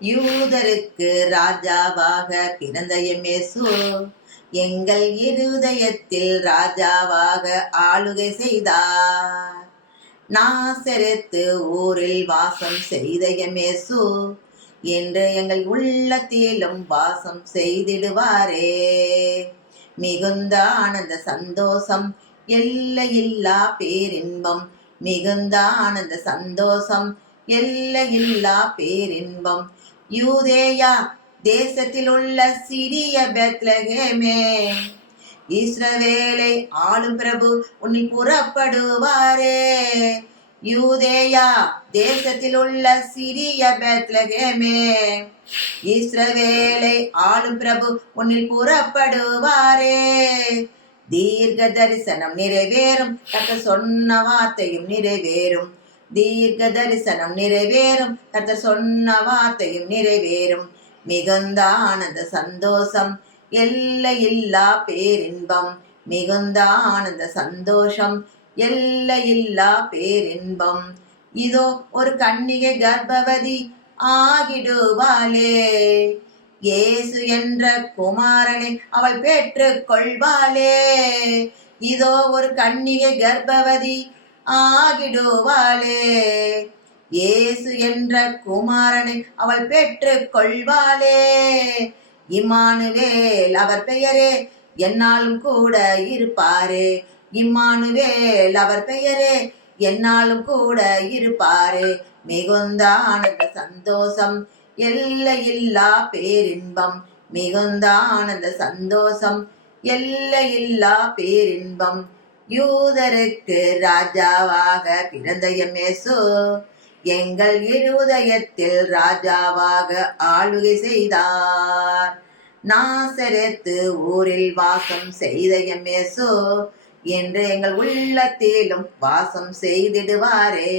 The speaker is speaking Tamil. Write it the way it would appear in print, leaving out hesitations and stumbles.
யூதருக்கு ராஜாவாக பிறந்த இயேசு எங்கள் இருதயத்தில் ராஜாவாக ஆளுகை செய்தார். நாசரேத்து ஊரில் வாசம் செய்த இயேசு என்று எங்கள் உள்ளத்திலும் வாசம் செய்திடுவாரே. மிகுந்த ஆனந்த சந்தோஷம், எல்லையில்லா பேரின்பம், மிகுந்த ஆனந்த சந்தோஷம், எல்லையில்லா பேரின்பம். யூதேயா தேசத்தில் உள்ள சிறிய பெத்லகேமே, இஸ்ரவேலை ஆளும் பிரபு உன்னில் புறப்படுவாரே. யூதேயா தேசத்தில் உள்ள சிறிய பெத்லகேமே, இஸ்ரவேலை ஆளும் பிரபு உன்னில் புறப்படுவாரே. தீர்க்க தரிசனம் நிறைவேறும், கர்த்தர் சொன்ன வார்த்தையும் நிறைவேறும். தீர்க்க தரிசனம் நிறைவேறும், கர்த்தர் சொன்ன வார்த்தையும் நிறைவேறும். மிகுந்த ஆனந்த சந்தோஷம், எல்லையில்லா பேரின்பம், மிகுந்த ஆனந்த சந்தோஷம், எல்லையில்லா பேரின்பம். இதோ ஒரு கன்னிகை கர்ப்பவதி ஆகிடுவாளே, இயேசு என்ற குமாரனை அவள் பெற்றுக் கொள்வாளே. இதோ ஒரு கன்னிகை கர்ப்பவதி ஆகிடுவாளே, இயேசு என்ற குமாரனை அவள் பெற்றுக் கொள்வாளே. இம்மானுவேல் அவர் பெயரே, என்னாலும் கூட இருப்பாரே. இம்மானுவேல் அவர் பெயரே, என்னாலும் கூட இருப்பாரே. மிகுந்த ஆனந்த சந்தோஷம், எல்லையில்லா பேரின்பம், மிகுந்த ஆனந்த சந்தோஷம், எல்லையில்லா பேரின்பம். யூதருக்கு ராஜாவாக பிறந்த இயேசு எங்கள் இருதயத்தில் ராஜாவாக ஆளுகை செய்தார். நாசரேத்து ஊரில் வாசம் செய்த இயேசு என்று எங்கள் உள்ளத்திலும் வாசம் செய்திடுவாரே.